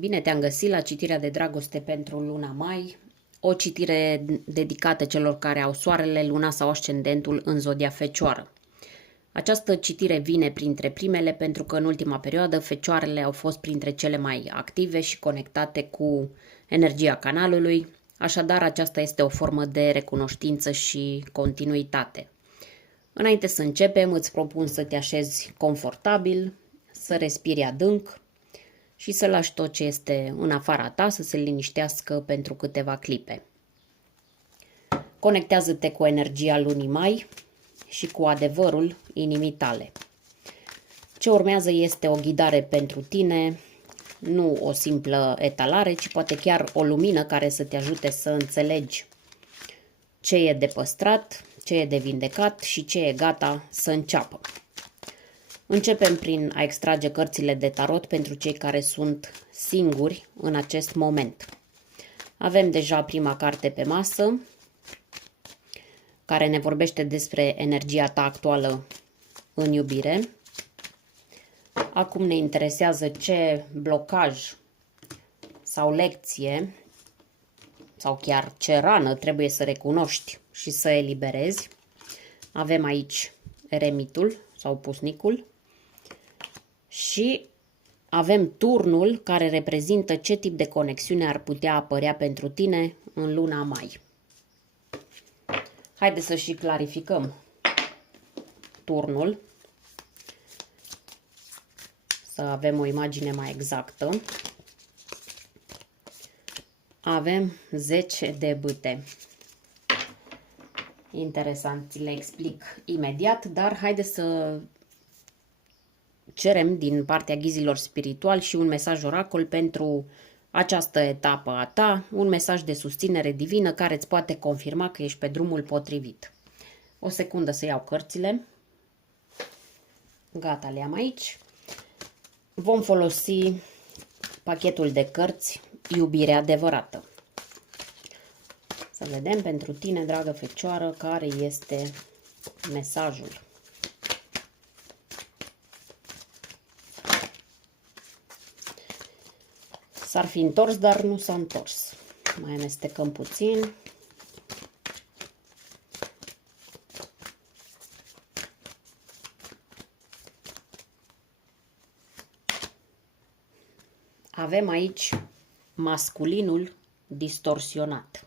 Bine te-am găsit la citirea de dragoste pentru luna mai, o citire dedicată celor care au soarele, luna sau ascendentul în zodia Fecioară. Această citire vine printre primele pentru că în ultima perioadă fecioarele au fost printre cele mai active și conectate cu energia canalului, așadar aceasta este o formă de recunoștință și continuitate. Înainte să începem, îți propun să te așezi confortabil, să respiri adânc și să lași tot ce este în afara ta să se liniștească pentru câteva clipe. Conectează-te cu energia lunii mai și cu adevărul inimii tale. Ce urmează este o ghidare pentru tine, nu o simplă etalare, ci poate chiar o lumină care să te ajute să înțelegi ce e de păstrat, ce e de vindecat și ce e gata să înceapă. Începem prin a extrage cărțile de tarot pentru cei care sunt singuri în acest moment. Avem deja prima carte pe masă, care ne vorbește despre energia ta actuală în iubire. Acum ne interesează ce blocaj sau lecție sau chiar ce rană trebuie să recunoști și să eliberezi. Avem aici eremitul sau pusnicul și avem turnul care reprezintă ce tip de conexiune ar putea apărea pentru tine în luna mai. Haideți să și clarificăm turnul, să avem o imagine mai exactă. Avem 10 de bâte. Interesant, ți le explic imediat, dar haideți să cerem din partea ghizilor spirituali și un mesaj oracol pentru această etapă a ta, un mesaj de susținere divină care îți poate confirma că ești pe drumul potrivit. O secundă să iau cărțile. Gata, le am aici. Vom folosi pachetul de cărți Iubire adevărată. Să vedem pentru tine, dragă fecioară, care este mesajul. S-ar fi întors, dar nu s-a întors. Mai amestecăm puțin. Avem aici masculinul distorsionat.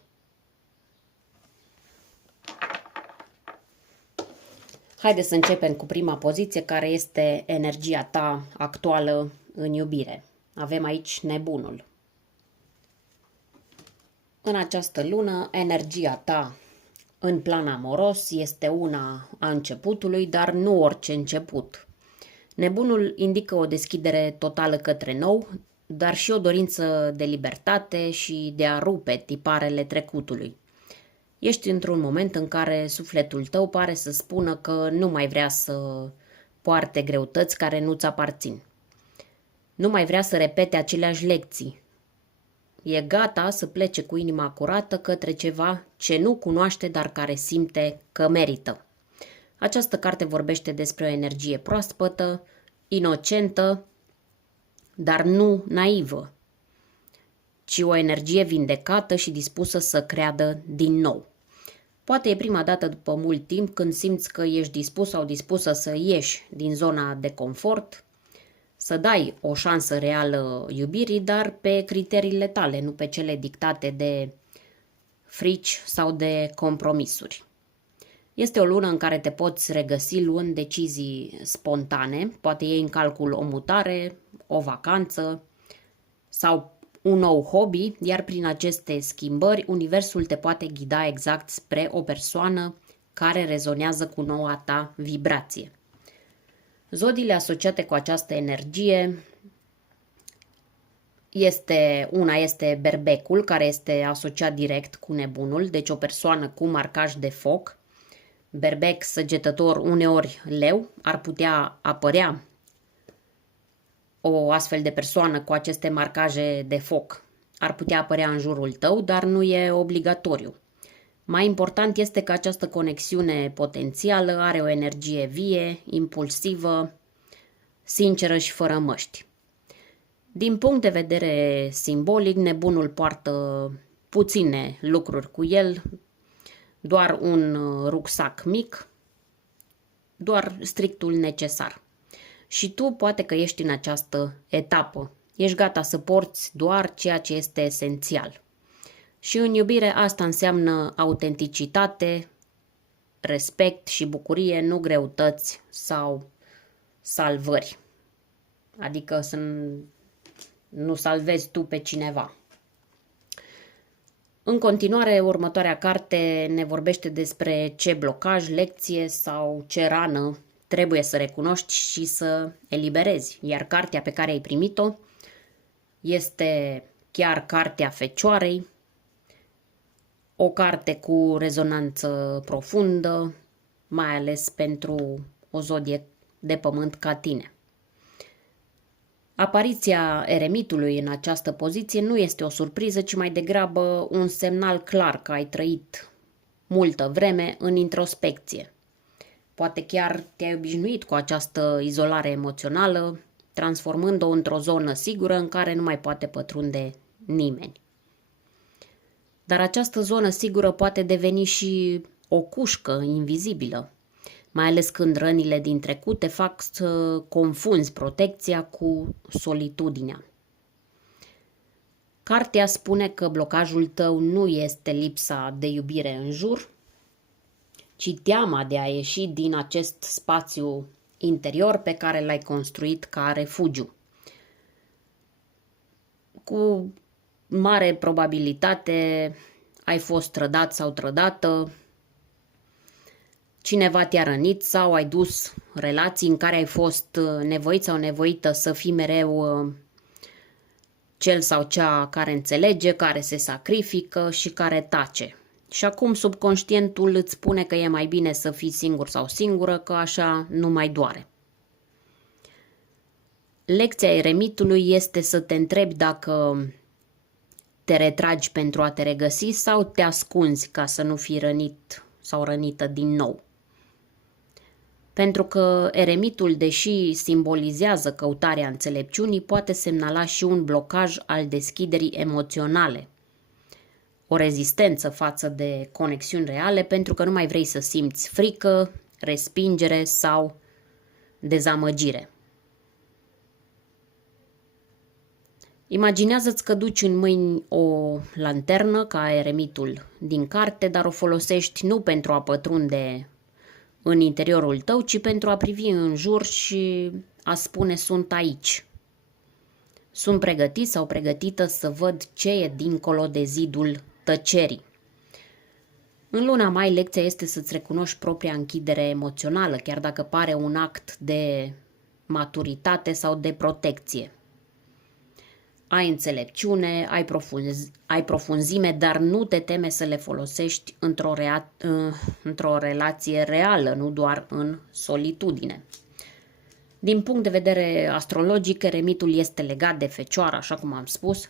Haideți să începem cu prima poziție, care este energia ta actuală în iubire. Avem aici nebunul. În această lună, energia ta în plan amoros este una a începutului, dar nu orice început. Nebunul indică o deschidere totală către nou, dar și o dorință de libertate și de a rupe tiparele trecutului. Ești într-un moment în care sufletul tău pare să spună că nu mai vrea să poarte greutăți care nu-ți aparțin. Nu mai vrea să repete aceleași lecții. E gata să plece cu inima curată către ceva ce nu cunoaște, dar care simte că merită. Această carte vorbește despre o energie proaspătă, inocentă, dar nu naivă, ci o energie vindecată și dispusă să creadă din nou. Poate e prima dată după mult timp când simți că ești dispus sau dispusă să ieși din zona de confort, să dai o șansă reală iubirii, dar pe criteriile tale, nu pe cele dictate de frici sau de compromisuri. Este o lună în care te poți regăsi luând decizii spontane, poate iei în calcul o mutare, o vacanță sau un nou hobby, iar prin aceste schimbări, universul te poate ghida exact spre o persoană care rezonează cu noua ta vibrație. Zodiile asociate cu această energie este berbecul, care este asociat direct cu nebunul, deci o persoană cu marcaj de foc. Berbec, săgetător, uneori leu, ar putea apărea o astfel de persoană cu aceste marcaje de foc. Ar putea apărea în jurul tău, dar nu e obligatoriu. Mai important este că această conexiune potențială are o energie vie, impulsivă, sinceră și fără măști. Din punct de vedere simbolic, nebunul poartă puține lucruri cu el, doar un rucsac mic, doar strictul necesar. Și tu poate că ești în această etapă. Ești gata să porți doar ceea ce este esențial. Și în iubire asta înseamnă autenticitate, respect și bucurie, nu greutăți sau salvări. Adică să nu salvezi tu pe cineva. În continuare, următoarea carte ne vorbește despre ce blocaj, lecție sau ce rană trebuie să recunoști și să eliberezi. Iar cartea pe care ai primit-o este chiar cartea Fecioarei, o carte cu rezonanță profundă, mai ales pentru o zodie de pământ ca tine. Apariția eremitului în această poziție nu este o surpriză, ci mai degrabă un semnal clar că ai trăit multă vreme în introspecție. Poate chiar te-ai obișnuit cu această izolare emoțională, transformând-o într-o zonă sigură în care nu mai poate pătrunde nimeni. Dar această zonă sigură poate deveni și o cușcă invizibilă, mai ales când rănile din trecut te fac să confunzi protecția cu solitudinea. Cartea spune că blocajul tău nu este lipsa de iubire în jur, ci teama de a ieși din acest spațiu interior pe care l-ai construit ca refugiu. Cu mare probabilitate ai fost trădat sau trădată, cineva te-a rănit sau ai dus relații în care ai fost nevoit sau nevoită să fii mereu cel sau cea care înțelege, care se sacrifică și care tace. Și acum subconștientul îți spune că e mai bine să fii singur sau singură, că așa nu mai doare. Lecția eremitului este să te întrebi dacă te retragi pentru a te regăsi sau te ascunzi ca să nu fii rănit sau rănită din nou. Pentru că eremitul, deși simbolizează căutarea înțelepciunii, poate semnala și un blocaj al deschiderii emoționale. O rezistență față de conexiuni reale pentru că nu mai vrei să simți frică, respingere sau dezamăgire. Imaginează-ți că duci în mâini o lanternă ca eremitul din carte, dar o folosești nu pentru a pătrunde în interiorul tău, ci pentru a privi în jur și a spune sunt aici. Sunt pregătit sau pregătită să văd ce e dincolo de zidul tăcerii. În luna mai, lecția este să-ți recunoști propria închidere emoțională, chiar dacă pare un act de maturitate sau de protecție. Ai înțelepciune, ai profunzime, dar nu te teme să le folosești într-o relație reală, nu doar în solitudine. Din punct de vedere astrologic, eremitul este legat de Fecioară, așa cum am spus,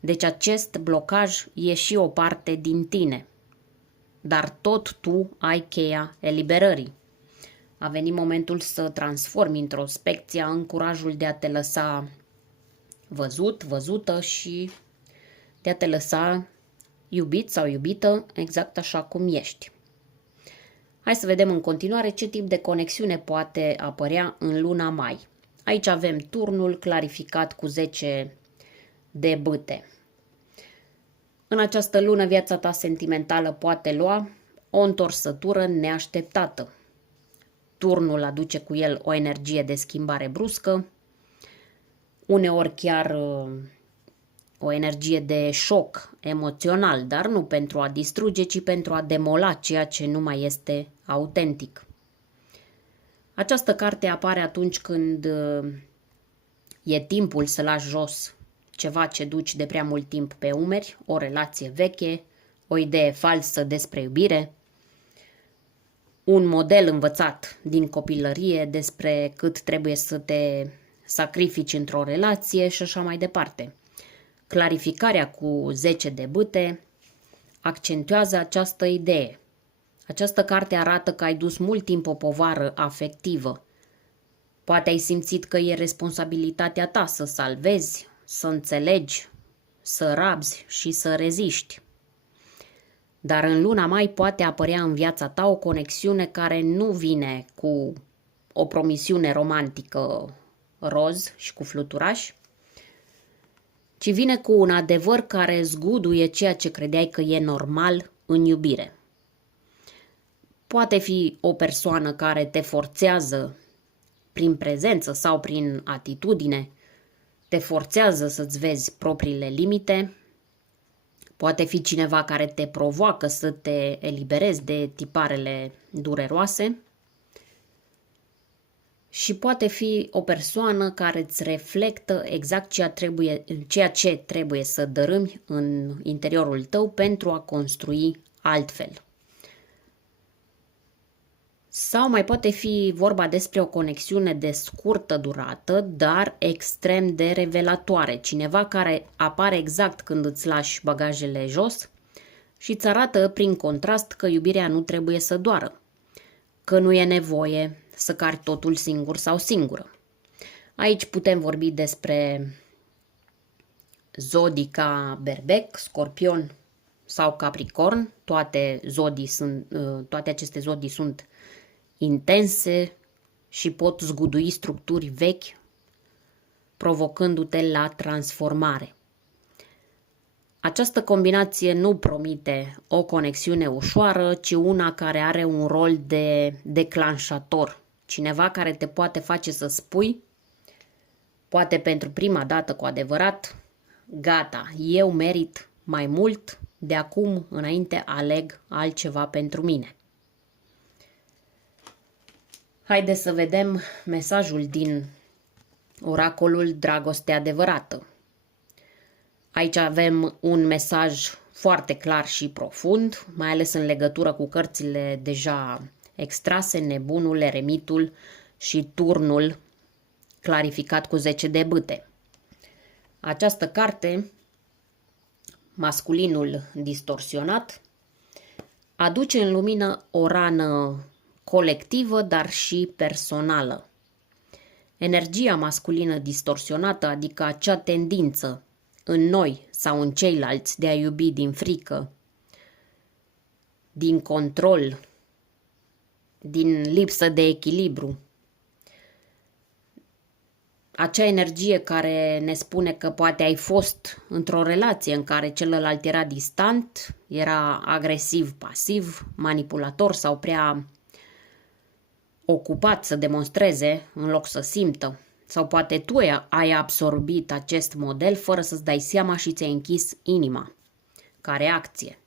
deci acest blocaj e și o parte din tine. Dar tot tu ai cheia eliberării. A venit momentul să transformi introspecția în curajul de a te lăsa văzut, văzută și de a te lăsa iubit sau iubită exact așa cum ești. Hai să vedem în continuare ce tip de conexiune poate apărea în luna mai. Aici avem turnul clarificat cu 10 de bâte. În această lună viața ta sentimentală poate lua o întorsătură neașteptată. Turnul aduce cu el o energie de schimbare bruscă, uneori chiar o energie de șoc emoțional, dar nu pentru a distruge, ci pentru a demola ceea ce nu mai este autentic. Această carte apare atunci când e timpul să lași jos ceva ce duci de prea mult timp pe umeri, o relație veche, o idee falsă despre iubire, un model învățat din copilărie despre cât trebuie să te sacrifici într-o relație și așa mai departe. Clarificarea cu 10 de bâte accentuează această idee. Această carte arată că ai dus mult timp o povară afectivă. Poate ai simțit că e responsabilitatea ta să salvezi, să înțelegi, să rabzi și să reziști. Dar în luna mai poate apărea în viața ta o conexiune care nu vine cu o promisiune romantică roz și cu fluturaș, ci vine cu un adevăr care zguduie ceea ce credeai că e normal în iubire. Poate fi o persoană care te forțează prin prezență sau prin atitudine, te forțează să-ți vezi propriile limite. Poate fi cineva care te provoacă să te eliberezi de tiparele dureroase. Și poate fi o persoană care îți reflectă exact ceea ce trebuie să dărâmi în interiorul tău pentru a construi altfel. Sau mai poate fi vorba despre o conexiune de scurtă durată, dar extrem de revelatoare. Cineva care apare exact când îți lași bagajele jos și îți arată prin contrast că iubirea nu trebuie să doară, că nu e nevoie să cari totul singur sau singură. Aici putem vorbi despre zodii ca Berbec, Scorpion sau Capricorn. Toate aceste zodii sunt intense și pot zgudui structuri vechi, provocându-te la transformare. Această combinație nu promite o conexiune ușoară, ci una care are un rol de declanșator. Cineva care te poate face să spui, poate pentru prima dată cu adevărat, gata, eu merit mai mult, de acum înainte aleg altceva pentru mine. Haideți să vedem mesajul din oracolul Dragoste Adevărată. Aici avem un mesaj foarte clar și profund, mai ales în legătură cu cărțile deja extrase, Nebunul, Eremitul și Turnul clarificat cu 10 de bâte. Această carte, Masculinul distorsionat, aduce în lumină o rană colectivă, dar și personală. Energia masculină distorsionată, adică acea tendință în noi sau în ceilalți de a iubi din frică, din control, din lipsă de echilibru. Acea energie care ne spune că poate ai fost într-o relație în care celălalt era distant, era agresiv-pasiv, manipulator sau prea ocupat să demonstreze în loc să simtă. Sau poate tu ai absorbit acest model fără să-ți dai seama și ți-ai închis inima ca reacție.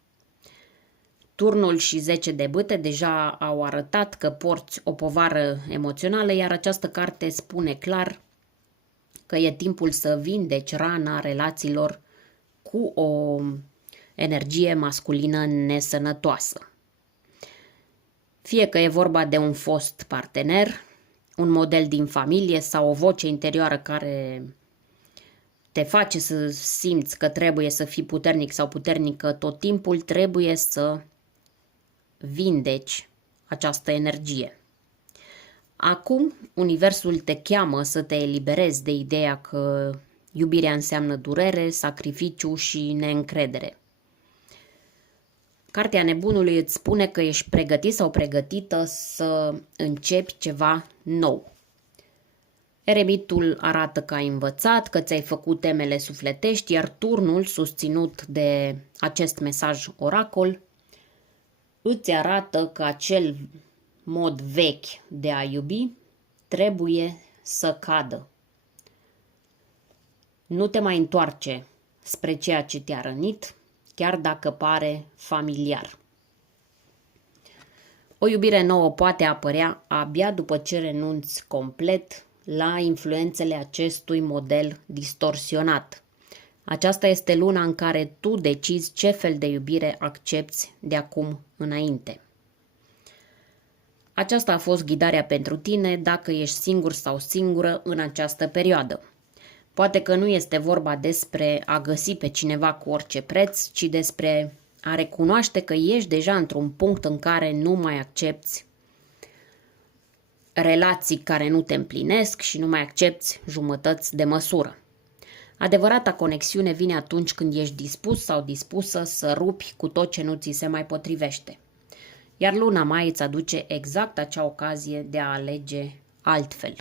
Turnul și 10 de bâte deja au arătat că porți o povară emoțională, iar această carte spune clar că e timpul să vindeci rana relațiilor cu o energie masculină nesănătoasă. Fie că e vorba de un fost partener, un model din familie sau o voce interioară care te face să simți că trebuie să fii puternic sau puternică tot timpul, trebuie să vindeci această energie. Acum, universul te cheamă să te eliberezi de ideea că iubirea înseamnă durere, sacrificiu și neîncredere. Cartea Nebunului îți spune că ești pregătit sau pregătită să începi ceva nou. Eremitul arată că ai învățat, că ți-ai făcut temele sufletești, iar Turnul, susținut de acest mesaj oracol, îți arată că acel mod vechi de a iubi trebuie să cadă. Nu te mai întoarce spre ceea ce te-a rănit, chiar dacă pare familiar. O iubire nouă poate apărea abia după ce renunți complet la influențele acestui model distorsionat. Aceasta este luna în care tu decizi ce fel de iubire accepți de acum înainte. Aceasta a fost ghidarea pentru tine dacă ești singur sau singură în această perioadă. Poate că nu este vorba despre a găsi pe cineva cu orice preț, ci despre a recunoaște că ești deja într-un punct în care nu mai accepți relații care nu te împlinesc și nu mai accepți jumătăți de măsură. Adevărata conexiune vine atunci când ești dispus sau dispusă să rupi cu tot ce nu ți se mai potrivește. Iar luna mai îți aduce exact acea ocazie de a alege altfel.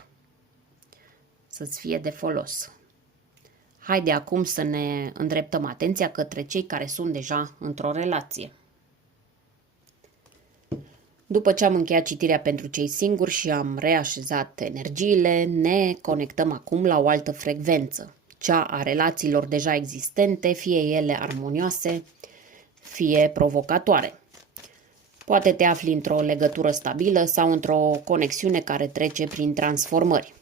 Să-ți fie de folos. Haide acum să ne îndreptăm atenția către cei care sunt deja într-o relație. După ce am încheiat citirea pentru cei singuri și am reașezat energiile, ne conectăm acum la o altă frecvență, cea a relațiilor deja existente, fie ele armonioase, fie provocatoare. Poate te afli într-o legătură stabilă sau într-o conexiune care trece prin transformări.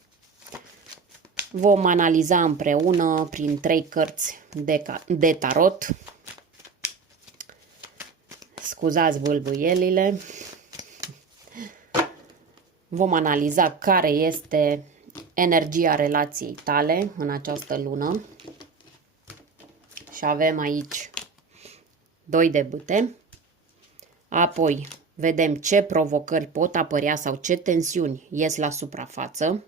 Vom analiza împreună prin 3 cărți de tarot. Scuzați bâlbâielile. Vom analiza care este energia relației tale în această lună. Și avem aici 2 de bâte. Apoi vedem ce provocări pot apărea sau ce tensiuni ies la suprafață.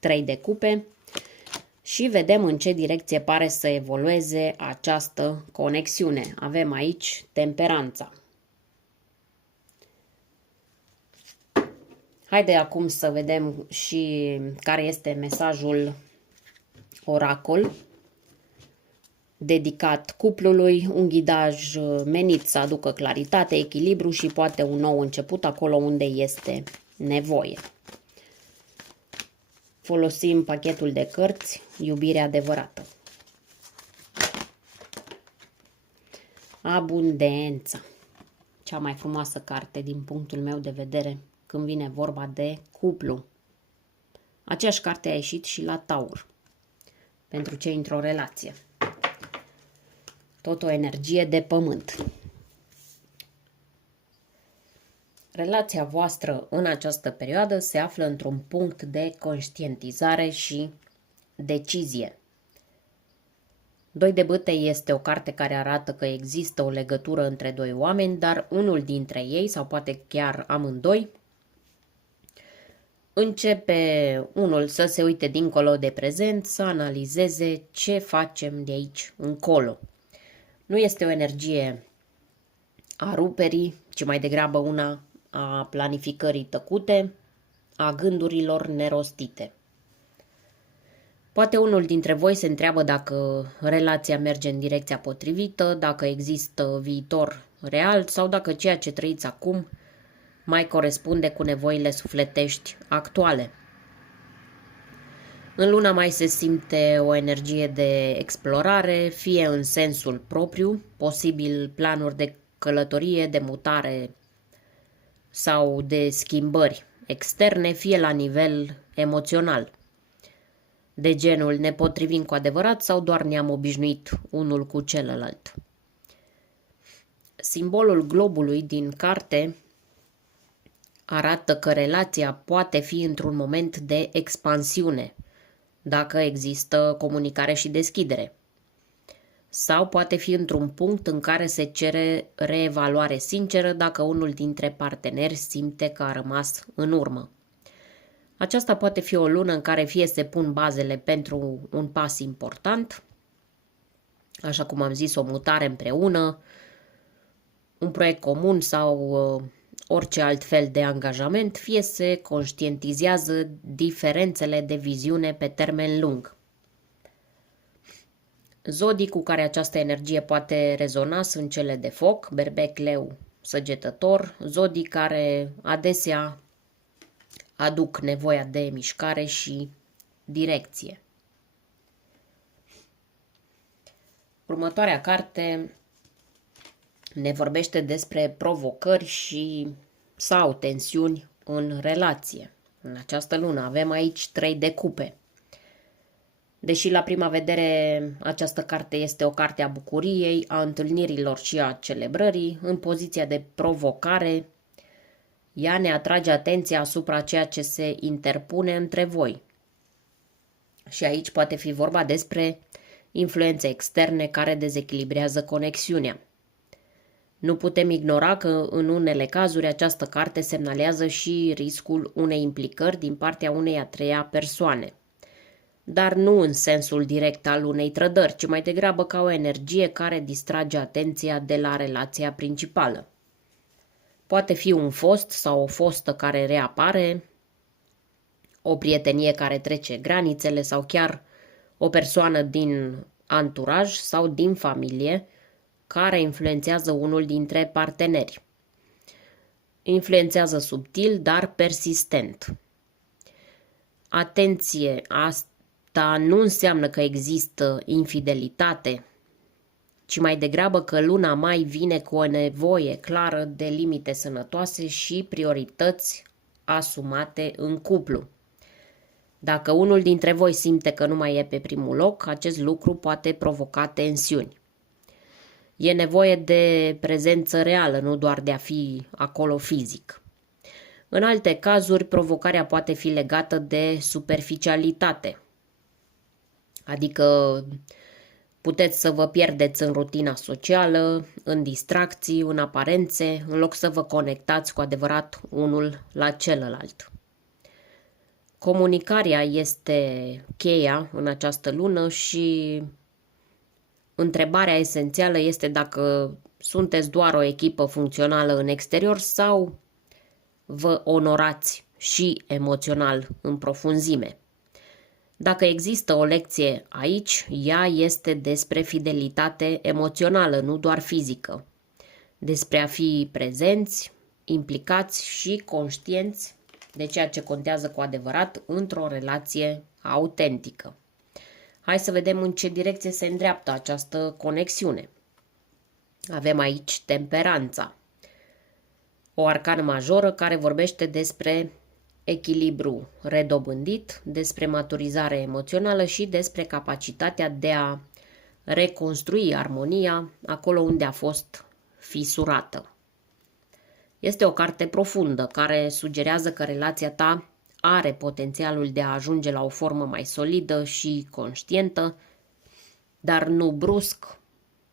3 de cupe. Și vedem în ce direcție pare să evolueze această conexiune. Avem aici temperanța. Haide acum să vedem și care este mesajul oracol dedicat cuplului, un ghidaj menit să aducă claritate, echilibru și poate un nou început acolo unde este nevoie. Folosim pachetul de cărți Iubire adevărată. Abundența. Cea mai frumoasă carte din punctul meu de vedere când vine vorba de cuplu. Aceeași carte a ieșit și la Taur. Pentru cei într-o relație. Tot o energie de pământ. Relația voastră în această perioadă se află într-un punct de conștientizare și decizie. 2 de bâte este o carte care arată că există o legătură între 2 oameni, dar unul dintre ei, sau poate chiar amândoi, începe unul să se uite dincolo de prezent, să analizeze ce facem de aici încolo. Nu este o energie a ruperii, ci mai degrabă una a planificării tăcute, a gândurilor nerostite. Poate unul dintre voi se întreabă dacă relația merge în direcția potrivită, dacă există viitor real sau dacă ceea ce trăiți acum mai corespunde cu nevoile sufletești actuale. În luna mai se simte o energie de explorare, fie în sensul propriu, posibil planuri de călătorie, de mutare sau de schimbări externe, fie la nivel emoțional. De genul ne potrivim cu adevărat sau doar ne-am obișnuit unul cu celălalt. Simbolul globului din carte arată că relația poate fi într-un moment de expansiune, dacă există comunicare și deschidere. Sau poate fi într-un punct în care se cere reevaluare sinceră dacă unul dintre parteneri simte că a rămas în urmă. Aceasta poate fi o lună în care fie se pun bazele pentru un pas important, așa cum am zis, o mutare împreună, un proiect comun sau orice alt fel de angajament, fie se conștientizează diferențele de viziune pe termen lung. Zodii cu care această energie poate rezona sunt cele de foc, berbec, leu, săgetător, zodii care adesea aduc nevoia de mișcare și direcție. Următoarea carte ne vorbește despre provocări și sau tensiuni în relație. În această lună avem aici 3 de cupe. Deși la prima vedere această carte este o carte a bucuriei, a întâlnirilor și a celebrării, în poziția de provocare, ea ne atrage atenția asupra ceea ce se interpune între voi. Și aici poate fi vorba despre influențe externe care dezechilibrează conexiunea. Nu putem ignora că în unele cazuri această carte semnalează și riscul unei implicări din partea unei a treia persoane. dar nu în sensul direct al unei trădări, ci mai degrabă ca o energie care distrage atenția de la relația principală. Poate fi un fost sau o fostă care reapare, o prietenie care trece granițele sau chiar o persoană din anturaj sau din familie care influențează unul dintre parteneri. Influențează subtil, dar persistent. Atenție, asta nu înseamnă că există infidelitate, ci mai degrabă că luna mai vine cu o nevoie clară de limite sănătoase și priorități asumate în cuplu. Dacă unul dintre voi simte că nu mai e pe primul loc, acest lucru poate provoca tensiuni. E nevoie de prezență reală, nu doar de a fi acolo fizic. În alte cazuri, provocarea poate fi legată de superficialitate, adică puteți să vă pierdeți în rutina socială, în distracții, în aparențe, în loc să vă conectați cu adevărat unul la celălalt. Comunicarea este cheia în această lună și întrebarea esențială este dacă sunteți doar o echipă funcțională în exterior sau vă onorați și emoțional în profunzime. Dacă există o lecție aici, ea este despre fidelitate emoțională, nu doar fizică. Despre a fi prezenți, implicați și conștienți de ceea ce contează cu adevărat într-o relație autentică. Hai să vedem în ce direcție se îndreaptă această conexiune. Avem aici temperanța, o arcană majoră care vorbește despre echilibru redobândit, despre maturizare emoțională și despre capacitatea de a reconstrui armonia acolo unde a fost fisurată. Este o carte profundă care sugerează că relația ta are potențialul de a ajunge la o formă mai solidă și conștientă, dar nu brusc,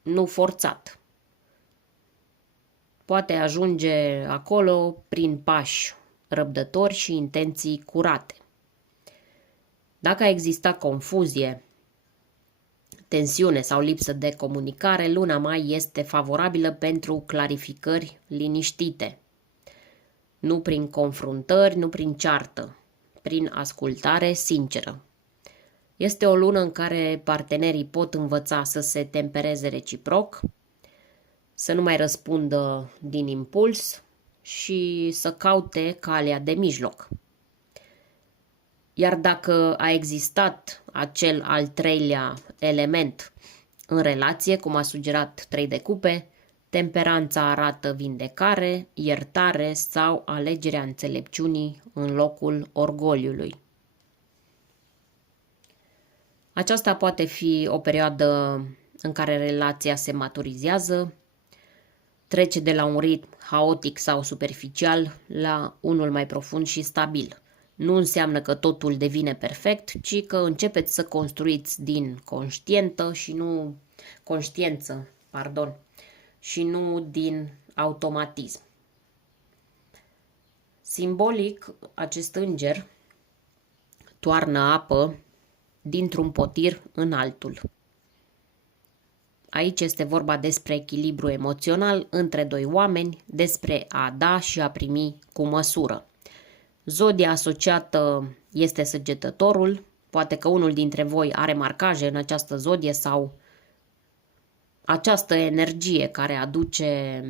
nu forțat. Poate ajunge acolo prin pași răbdători și intenții curate. Dacă a existat confuzie, tensiune sau lipsă de comunicare, luna mai este favorabilă pentru clarificări liniștite. Nu prin confruntări, nu prin ceartă, prin ascultare sinceră. Este o lună în care partenerii pot învăța să se tempereze reciproc, să nu mai răspundă din impuls și să caute calea de mijloc. Iar dacă a existat acel al treilea element în relație, cum a sugerat 3 de cupe, temperanța arată vindecare, iertare sau alegerea înțelepciunii în locul orgoliului. Aceasta poate fi o perioadă în care relația se maturizează, trece de la un ritm haotic sau superficial la unul mai profund și stabil. Nu înseamnă că totul devine perfect, ci că începeți să construiți din conștiință și nu din automatism. Simbolic, acest înger toarnă apă dintr-un potir în altul. Aici este vorba despre echilibru emoțional între doi oameni, despre a da și a primi cu măsură. Zodia asociată este Săgetătorul, poate că unul dintre voi are marcaje în această zodie sau această energie care aduce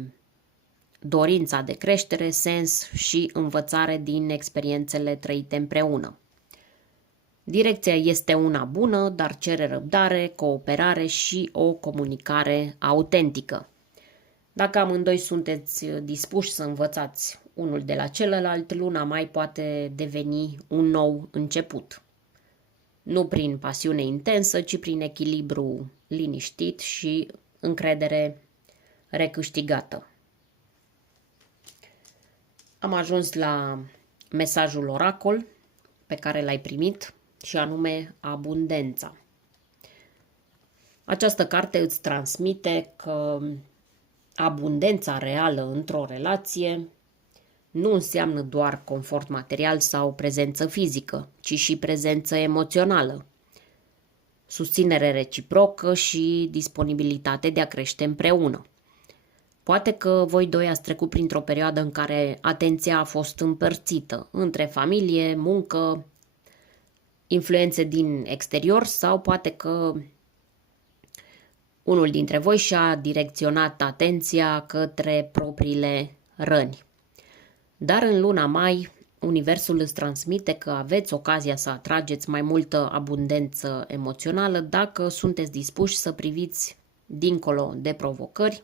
dorința de creștere, sens și învățare din experiențele trăite împreună. Direcția este una bună, dar cere răbdare, cooperare și o comunicare autentică. Dacă amândoi sunteți dispuși să învățați unul de la celălalt, luna mai poate deveni un nou început. Nu prin pasiune intensă, ci prin echilibru liniștit și încredere recâștigată. Am ajuns la mesajul oracol pe care l-ai primit și anume abundența. Această carte îți transmite că abundența reală într-o relație nu înseamnă doar confort material sau prezență fizică, ci și prezență emoțională, susținere reciprocă și disponibilitate de a crește împreună. Poate că voi doi ați trecut printr-o perioadă în care atenția a fost împărțită între familie, muncă, influențe din exterior sau poate că unul dintre voi și-a direcționat atenția către propriile răni. Dar în luna mai, Universul îți transmite că aveți ocazia să atrageți mai multă abundență emoțională dacă sunteți dispuși să priviți dincolo de provocări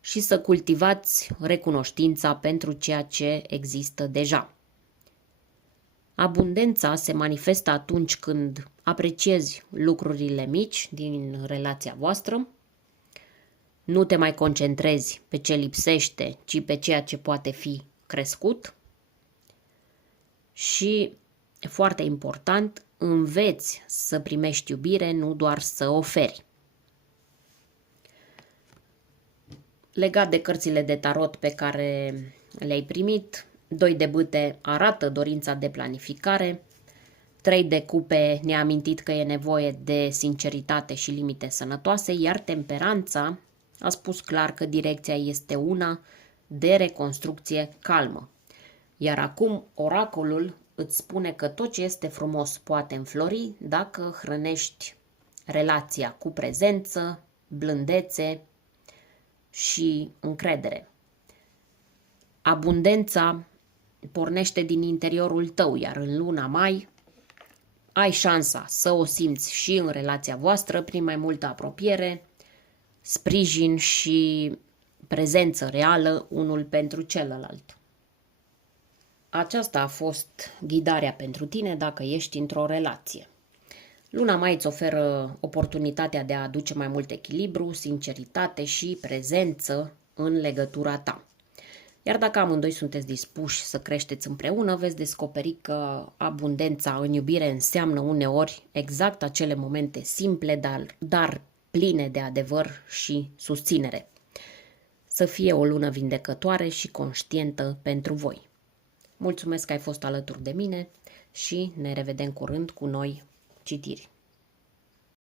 și să cultivați recunoștința pentru ceea ce există deja. Abundența se manifestă atunci când apreciezi lucrurile mici din relația voastră, nu te mai concentrezi pe ce lipsește, ci pe ceea ce poate fi crescut și, foarte important, înveți să primești iubire, nu doar să oferi. Legat de cărțile de tarot pe care le-ai primit, 2 de bâte arată dorința de planificare, 3 de cupe ne-a amintit că e nevoie de sinceritate și limite sănătoase, iar temperanța a spus clar că direcția este una de reconstrucție calmă. Iar acum oracolul îți spune că tot ce este frumos poate înflori dacă hrănești relația cu prezență, blândețe și încredere. Abundența pornește din interiorul tău, iar în luna mai ai șansa să o simți și în relația voastră prin mai multă apropiere, sprijin și prezență reală unul pentru celălalt. Aceasta a fost ghidarea pentru tine dacă ești într-o relație. Luna mai îți oferă oportunitatea de a aduce mai mult echilibru, sinceritate și prezență în legătura ta. Iar dacă amândoi sunteți dispuși să creșteți împreună, veți descoperi că abundența în iubire înseamnă uneori exact acele momente simple, dar pline de adevăr și susținere. Să fie o lună vindecătoare și conștientă pentru voi. Mulțumesc că ai fost alături de mine și ne revedem curând cu noi citiri.